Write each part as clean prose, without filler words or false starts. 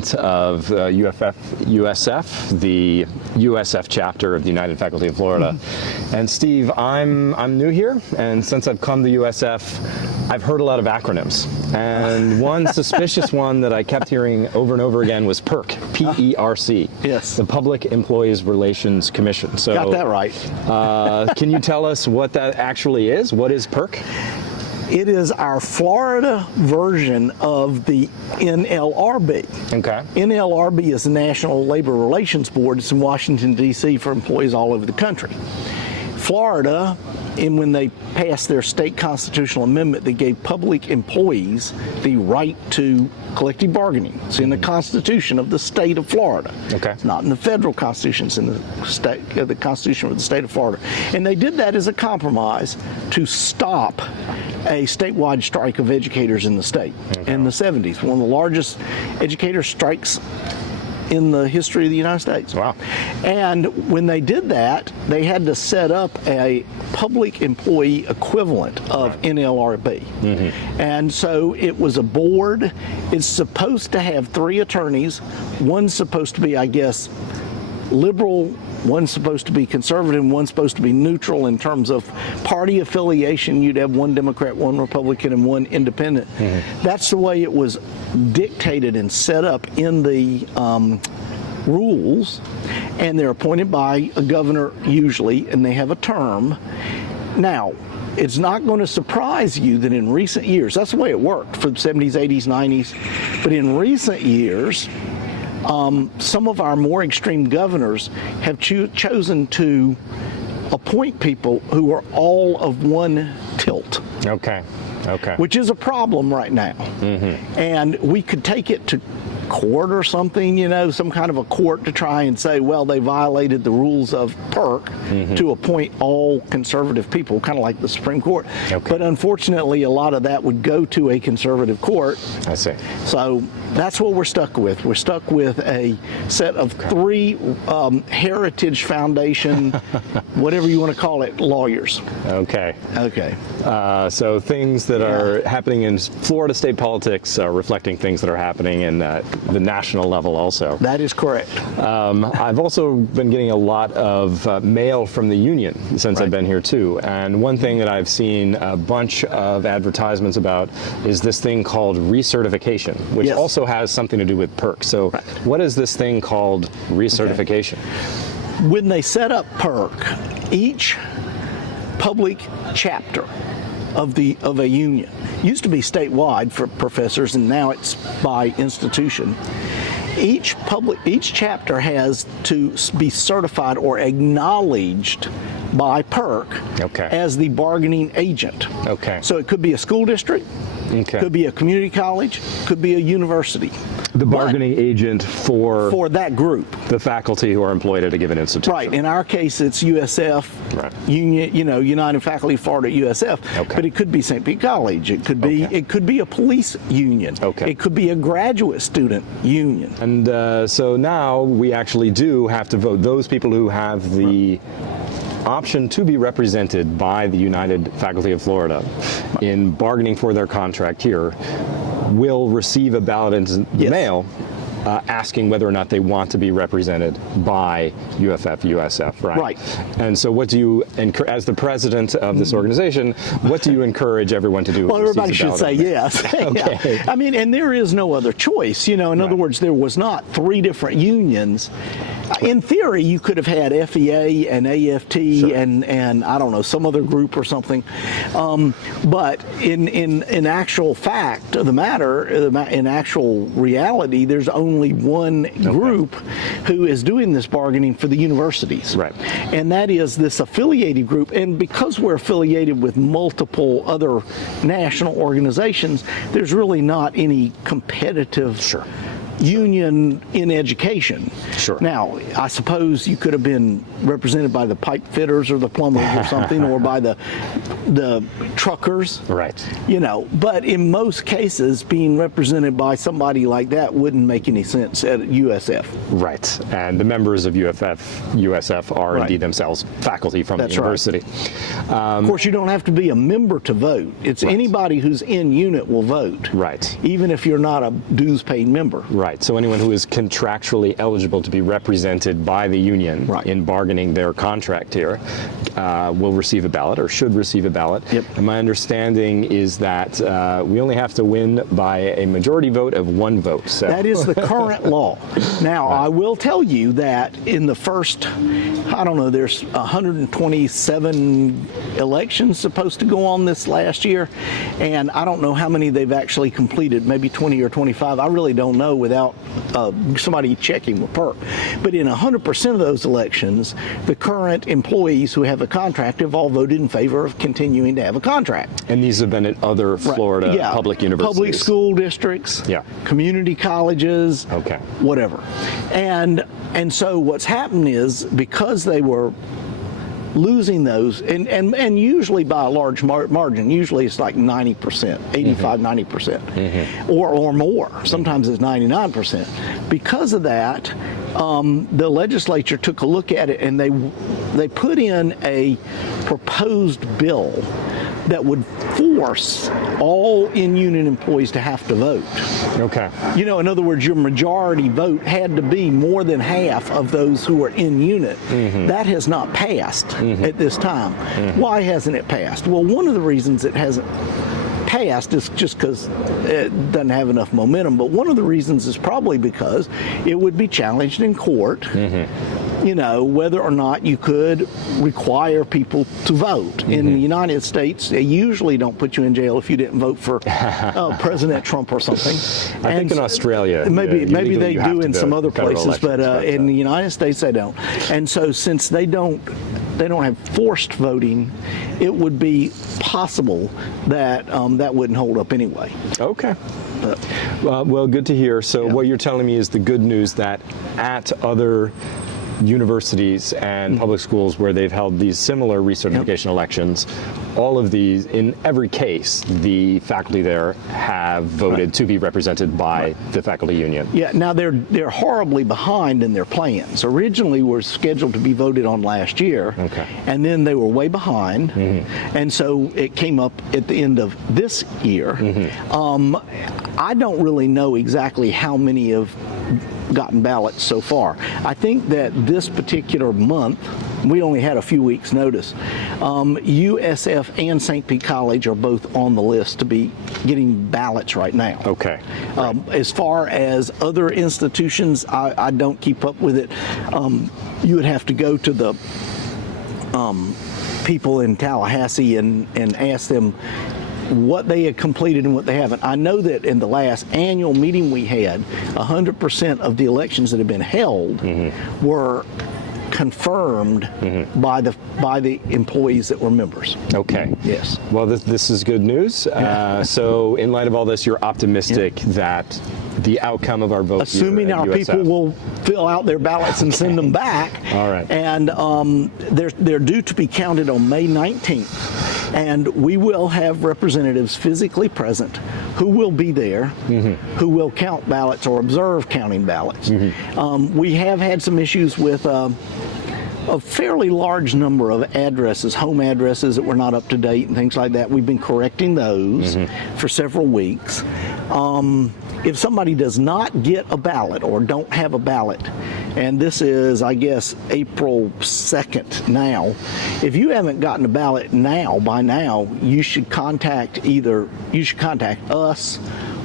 president of UFF USF, the USF chapter of the United Faculty of Florida. And Steve, I'm new here, and since I've come to USF, I've heard a lot of acronyms. And one suspicious one that I kept hearing over and over again was PERC, P-E-R-C. Yes. The Public Employees Relations Commission. So, got that right. Can you tell us what that actually is? What is PERC? It is our Florida version of the NLRB. Okay. NLRB is the National Labor Relations Board. It's in Washington, D.C. for employees all over the country. Florida, and when they passed their state constitutional amendment that gave public employees the right to collective bargaining. It's in the Constitution of the state of Florida. Okay. It's not in the federal Constitution, it's in the Constitution of the state of Florida. And they did that as a compromise to stop a statewide strike of educators in the state in the 70s. One of the largest educator strikes in the history of the United States. Wow. And when they did that, they had to set up a public employee equivalent of NLRB. And so it was a board. It's supposed to have 3 attorneys. One's supposed to be, I guess, liberal, one's supposed to be conservative, and one's supposed to be neutral in terms of party affiliation. You'd have 1 Democrat, 1 Republican, and 1 independent. That's the way it was dictated and set up in the rules, and they're appointed by a governor usually, and they have a term. Now, it's not going to surprise you that in recent years, that's the way it worked for the 70s, 80s, 90s, but in recent years, some of our more extreme governors have chosen to appoint people who are all of one tilt. Okay. Okay. Which is a problem right now. And we could take it to court or something, you know, some kind of a court to try and say, well, they violated the rules of PERC to appoint all conservative people, kind of like the Supreme Court. But unfortunately, a lot of that would go to a conservative court. I see. So that's what we're stuck with. We're stuck with a set of 3 Heritage Foundation, whatever you want to call it, lawyers. Okay. Okay. So things that are happening in Florida state politics are reflecting things that are happening in the national level also. That is correct. I've also been getting a lot of mail from the union since I've been here too. And one thing that I've seen a bunch of advertisements about is this thing called recertification, which also has something to do with PERC. So what is this thing called recertification? When they set up PERC, each public chapter of a union used to be statewide for professors, and now it's by institution. Each chapter has to be certified or acknowledged by PERC as the bargaining agent. So it could be a school district, could be a community college, could be a university. The bargaining agent for that group. The faculty who are employed at a given institution. Right. In our case, it's USF, Union, United Faculty of Florida, USF. But it could be St. Pete College. It could be a police union. It could be a graduate student union. And so now we actually do have to vote. Those people who have the option to be represented by the United Faculty of Florida in bargaining for their contract here will receive a ballot in the mail asking whether or not they want to be represented by UFF USF, right? And so what do you, as the president of this organization, what do you encourage everyone to do? Well, everybody should say yes. I mean, and there is no other choice. In other words, there was not 3 different unions. In theory, you could have had FEA and AFT and I don't know, some other group or something. But in actual fact of the matter, in actual reality, there's only one group who is doing this bargaining for the universities. And that is this affiliated group. And because we're affiliated with multiple other national organizations, there's really not any competitive union in education. Now, I suppose you could have been represented by the pipe fitters or the plumbers or something, or by the truckers. But in most cases, being represented by somebody like that wouldn't make any sense at USF. And the members of UFF USF are indeed themselves faculty from the university. Of course, you don't have to be a member to vote. It's anybody who's in unit will vote. Even if you're not a dues-paying member. Right. So anyone who is contractually eligible to be represented by the union Right. in bargaining their contract here will receive a ballot, or should receive a ballot. Yep. And my understanding is that we only have to win by a majority vote of 1 vote. So That is the current law. Now, Right. I will tell you that in the first, I don't know, there's 127 elections supposed to go on this last year, and I don't know how many they've actually completed, maybe 20 or 25. I really don't know without somebody checking with PERC. But in 100% of those elections, the current employees who have a contract have all voted in favor of continuing to have a contract. And these have been at other Florida Yeah. public universities. Public school districts, Yeah. community colleges, Okay. whatever. And so what's happened is, because they were losing those, and usually by a large margin, usually it's like 90%, 85, 90%, or more. Sometimes it's 99%. Because of that, the legislature took a look at it, and they put in a proposed bill that would force all in-union employees to have to vote. Okay. You know, in other words, your majority vote had to be more than half of those who are in unit. That has not passed at this time. Why hasn't it passed? Well, one of the reasons it hasn't passed is just because it doesn't have enough momentum, but one of the reasons is probably because it would be challenged in court. You know, whether or not you could require people to vote. In the United States, they usually don't put you in jail if you didn't vote for President Trump or something. I think in Australia, maybe legally they you have do to in some vote other in federal places, but elections, in the United States they don't. And so, since they don't have forced voting, it would be possible that that wouldn't hold up anyway. Okay. Well, good to hear. So what you're telling me is the good news that at other universities and public schools where they've held these similar recertification elections, all of these, in every case, the faculty there have voted to be represented by the faculty union. Yeah, now they're horribly behind in their plans. Originally were scheduled to be voted on last year, and then they were way behind, and so it came up at the end of this year. I don't really know exactly how many have gotten ballots so far. I think that this particular month, we only had a few weeks notice. USF and St. Pete College are both on the list to be getting ballots right now. Okay. As far as other institutions, I don't keep up with it. You would have to go to the people in Tallahassee and ask them what they had completed and what they haven't. I know that in the last annual meeting we had, 100% of the elections that have been held were confirmed by the employees that were members. Okay. Yes. Well, this is good news. So in light of all this, you're optimistic that the outcome of our vote, assuming our USF, people will fill out their ballots and send them back. All right. And they're due to be counted on May 19th. And we will have representatives physically present who will be there, who will count ballots or observe counting ballots. We have had some issues with a fairly large number of addresses, home addresses that were not up to date and things like that. We've been correcting those for several weeks. If somebody does not get a ballot or don't have a ballot, and this is, I guess, April 2nd now, if you haven't gotten a ballot by now, you should contact us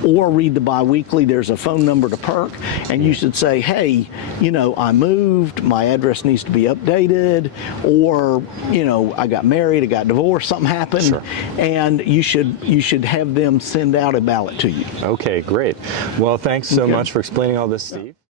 or read the biweekly. There's a phone number to PERC, and you should say, hey, you know, I moved, my address needs to be updated, or, you know, I got married, I got divorced, something happened, and you should have them send out a ballot to you. Okay, great. Well, thanks so much for explaining all this, Steve.